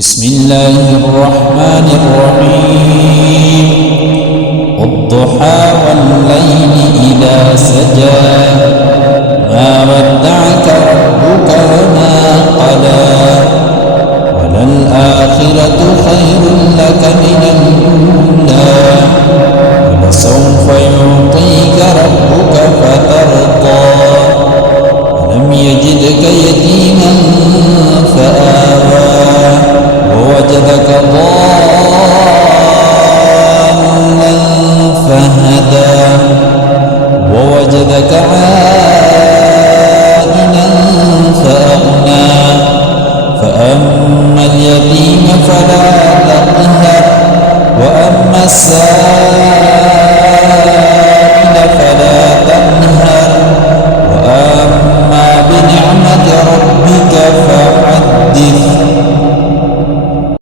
بسم الله الرحمن الرحيم والضحى والليل إذا سجى ما ودعك ربك وما قلى وللآخرة خير لك من الأولى ولسوف يعطيك ربك فترضى ألم يجدك يتيما فآوى ووجدك ضالا فهدى ووجدك عائلا فأغنى فأما اليتيم فلا تقهر وأما السائل